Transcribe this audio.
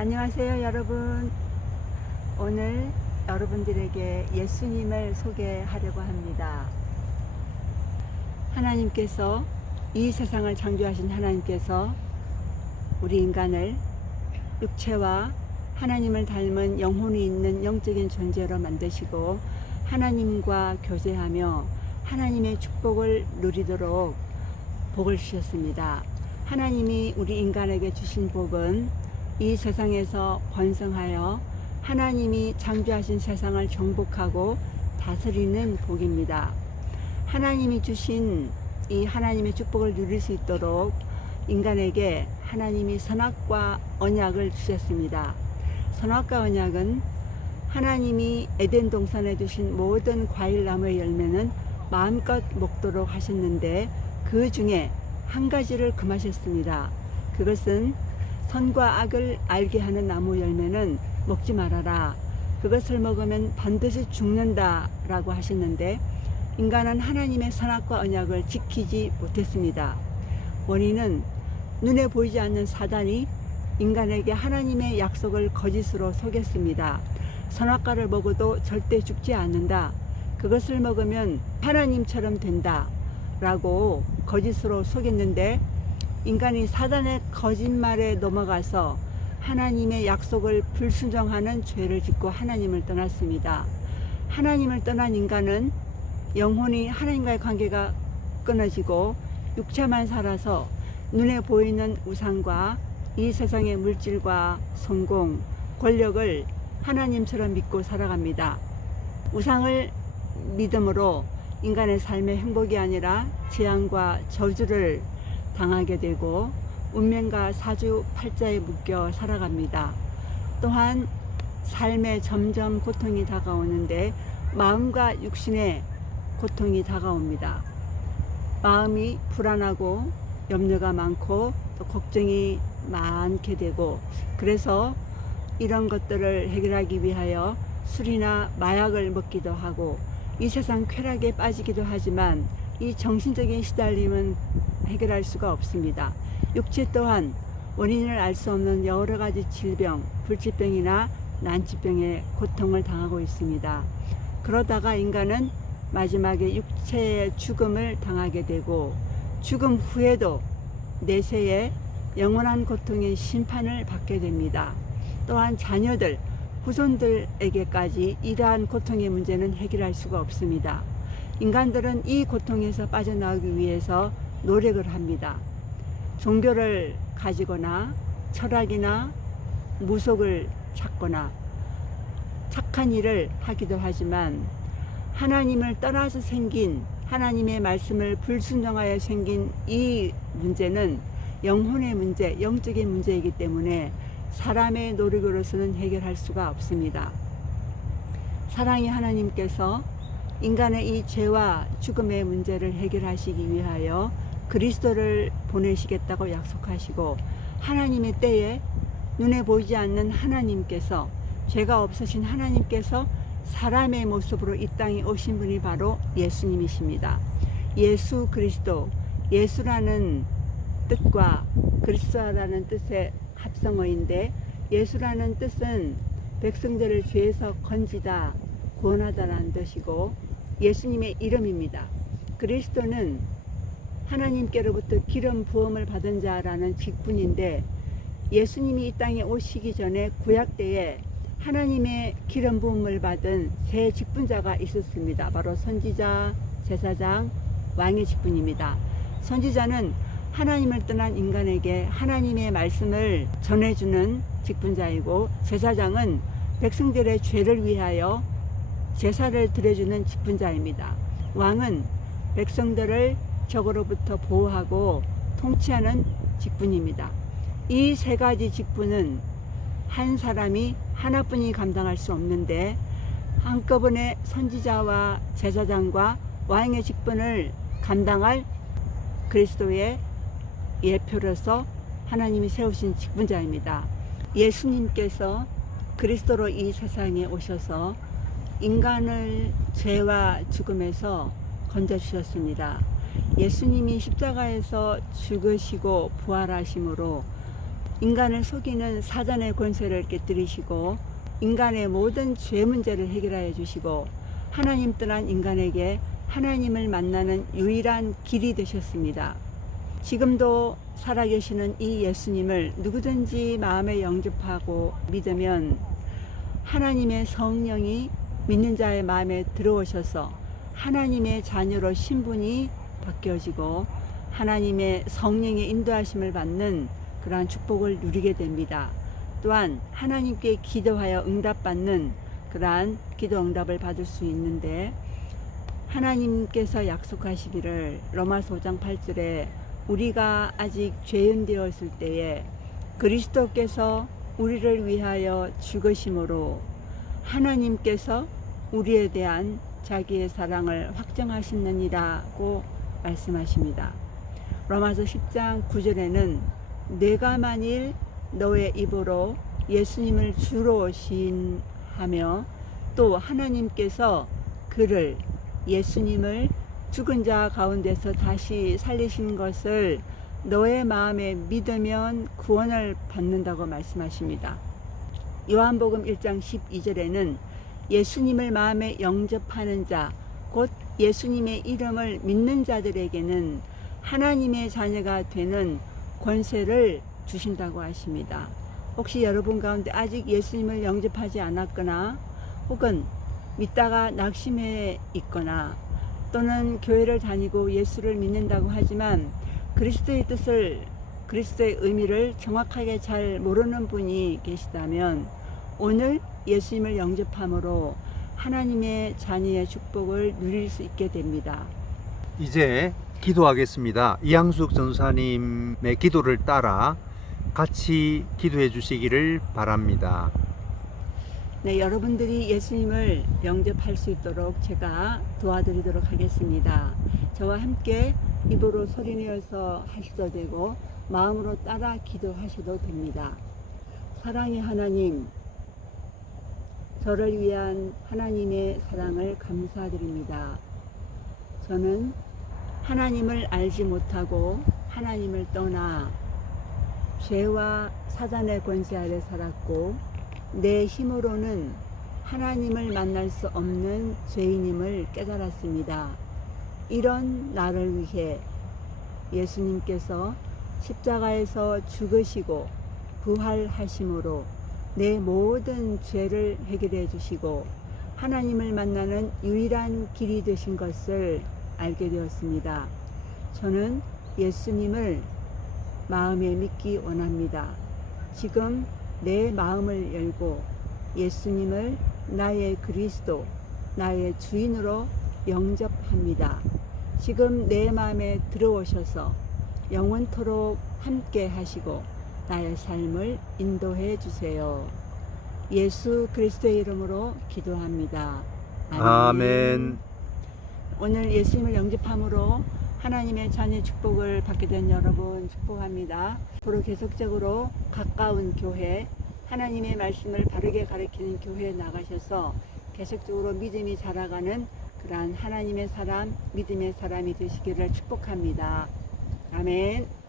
안녕하세요 여러분. 오늘 여러분들에게 예수님을 소개하려고 합니다. 하나님께서, 이 세상을 창조하신 하나님께서 우리 인간을 육체와 하나님을 닮은 영혼이 있는 영적인 존재로 만드시고 하나님과 교제하며 하나님의 축복을 누리도록 복을 주셨습니다. 하나님이 우리 인간에게 주신 복은 이 세상에서 번성하여 하나님이 창조하신 세상을 정복하고 다스리는 복입니다. 하나님이 주신 이 하나님의 축복을 누릴 수 있도록 인간에게 하나님이 선악과 언약을 주셨습니다. 선악과 언약은 하나님이 에덴 동산에 두신 모든 과일나무의 열매는 마음껏 먹도록 하셨는데 그 중에 한 가지를 금하셨습니다. 그것은 선과 악을 알게 하는 나무 열매는 먹지 말아라. 그것을 먹으면 반드시 죽는다 라고 하셨는데 인간은 하나님의 선악과 언약을 지키지 못했습니다. 원인은 눈에 보이지 않는 사단이 인간에게 하나님의 약속을 거짓으로 속였습니다. 선악과를 먹어도 절대 죽지 않는다. 그것을 먹으면 하나님처럼 된다 라고 거짓으로 속였는데 인간이 사단의 거짓말에 넘어가서 하나님의 약속을 불순종하는 죄를 짓고 하나님을 떠났습니다. 하나님을 떠난 인간은 영혼이 하나님과의 관계가 끊어지고 육체만 살아서 눈에 보이는 우상과 이 세상의 물질과 성공, 권력을 하나님처럼 믿고 살아갑니다. 우상을 믿음으로 인간의 삶의 행복이 아니라 재앙과 저주를 당하게 되고 운명과 사주팔자에 묶여 살아갑니다. 또한 삶에 점점 고통이 다가오는데 마음과 육신의 고통이 다가옵니다. 마음이 불안하고 염려가 많고 또 걱정이 많게 되고, 그래서 이런 것들을 해결하기 위하여 술이나 마약을 먹기도 하고 이 세상 쾌락에 빠지기도 하지만 이 정신적인 시달림은 해결할 수가 없습니다. 육체 또한 원인을 알 수 없는 여러 가지 질병, 불치병이나 난치병에 고통을 당하고 있습니다. 그러다가 인간은 마지막에 육체의 죽음을 당하게 되고 죽음 후에도 내세에 영원한 고통의 심판을 받게 됩니다. 또한 자녀들, 후손들에게까지 이러한 고통의 문제는 해결할 수가 없습니다. 인간들은 이 고통에서 빠져나오기 위해서 노력을 합니다. 종교를 가지거나 철학이나 무속을 찾거나 착한 일을 하기도 하지만 하나님을 떠나서 생긴, 하나님의 말씀을 불순종하여 생긴 이 문제는 영혼의 문제, 영적인 문제이기 때문에 사람의 노력으로서는 해결할 수가 없습니다. 사랑의 하나님께서 인간의 이 죄와 죽음의 문제를 해결하시기 위하여 그리스도를 보내시겠다고 약속하시고 하나님의 때에 눈에 보이지 않는 하나님께서, 죄가 없으신 하나님께서 사람의 모습으로 이 땅에 오신 분이 바로 예수님이십니다. 예수 그리스도, 예수라는 뜻과 그리스도라는 뜻의 합성어인데 예수라는 뜻은 백성들을 죄에서 건지다, 구원하다라는 뜻이고 예수님의 이름입니다. 그리스도는 하나님께로부터 기름 부음을 받은 자라는 직분인데 예수님이 이 땅에 오시기 전에 구약 때에 하나님의 기름 부음을 받은 세 직분자가 있었습니다. 바로 선지자, 제사장, 왕의 직분입니다. 선지자는 하나님을 떠난 인간에게 하나님의 말씀을 전해주는 직분자이고, 제사장은 백성들의 죄를 위하여 제사를 드려주는 직분자입니다. 왕은 백성들을 적으로부터 보호하고 통치하는 직분입니다. 이 세 가지 직분은 한 사람이 하나뿐이 감당할 수 없는데 한꺼번에 선지자와 제사장과 왕의 직분을 감당할 그리스도의 예표로서 하나님이 세우신 직분자입니다. 예수님께서 그리스도로 이 세상에 오셔서 인간을 죄와 죽음에서 건져주셨습니다. 예수님이 십자가에서 죽으시고 부활하심으로 인간을 속이는 사단의 권세를 깨뜨리시고 인간의 모든 죄 문제를 해결하여 주시고 하나님 떠난 인간에게 하나님을 만나는 유일한 길이 되셨습니다. 지금도 살아계시는 이 예수님을 누구든지 마음에 영접하고 믿으면 하나님의 성령이 믿는 자의 마음에 들어오셔서 하나님의 자녀로 신분이 바뀌어지고 하나님의 성령의 인도하심을 받는 그러한 축복을 누리게 됩니다. 또한 하나님께 기도하여 응답받는 그러한 기도 응답을 받을 수 있는데, 하나님께서 약속하시기를 로마서 5장 8절에 우리가 아직 죄인 되었을 때에 그리스도께서 우리를 위하여 죽으심으로 하나님께서 우리에 대한 자기의 사랑을 확정하시느니라고 말씀하십니다. 로마서 10장 9절에는 내가 만일 너의 입으로 예수님을 주로 시인하며 또 하나님께서 그를 예수님을 죽은 자 가운데서 다시 살리신 것을 너의 마음에 믿으면 구원을 받는다고 말씀하십니다. 요한복음 1장 12절에는 예수님을 마음에 영접하는 자, 곧 예수님의 이름을 믿는 자들에게는 하나님의 자녀가 되는 권세를 주신다고 하십니다. 혹시 여러분 가운데 아직 예수님을 영접하지 않았거나 혹은 믿다가 낙심해 있거나 또는 교회를 다니고 예수를 믿는다고 하지만 그리스도의 뜻을, 그리스도의 의미를 정확하게 잘 모르는 분이 계시다면 오늘 예수님을 영접함으로 하나님의 자녀의 축복을 누릴 수 있게 됩니다. 이제 기도하겠습니다. 이양숙 전사님의 기도를 따라 같이 기도해 주시기를 바랍니다. 네, 여러분들이 예수님을 영접할 수 있도록 제가 도와드리도록 하겠습니다. 저와 함께 입으로 소리내어서 하셔도 되고 마음으로 따라 기도하셔도 됩니다. 사랑의 하나님, 저를 위한 하나님의 사랑을 감사드립니다. 저는 하나님을 알지 못하고 하나님을 떠나 죄와 사단의 권세 아래 살았고 내 힘으로는 하나님을 만날 수 없는 죄인임을 깨달았습니다. 이런 나를 위해 예수님께서 십자가에서 죽으시고 부활하심으로 내 모든 죄를 해결해 주시고 하나님을 만나는 유일한 길이 되신 것을 알게 되었습니다. 저는 예수님을 마음에 믿기 원합니다. 지금 내 마음을 열고 예수님을 나의 그리스도, 나의 주인으로 영접합니다. 지금 내 마음에 들어오셔서 영원토록 함께 하시고 나의 삶을 인도해 주세요. 예수 그리스도의 이름으로 기도합니다. 아멘. 오늘 예수님을 영접함으로 하나님의 자녀 축복을 받게 된 여러분 축복합니다. 앞으로 계속적으로 가까운 교회, 하나님의 말씀을 바르게 가르치는 교회에 나가셔서 계속적으로 믿음이 자라가는 그러한 하나님의 사람, 믿음의 사람이 되시기를 축복합니다. 아멘.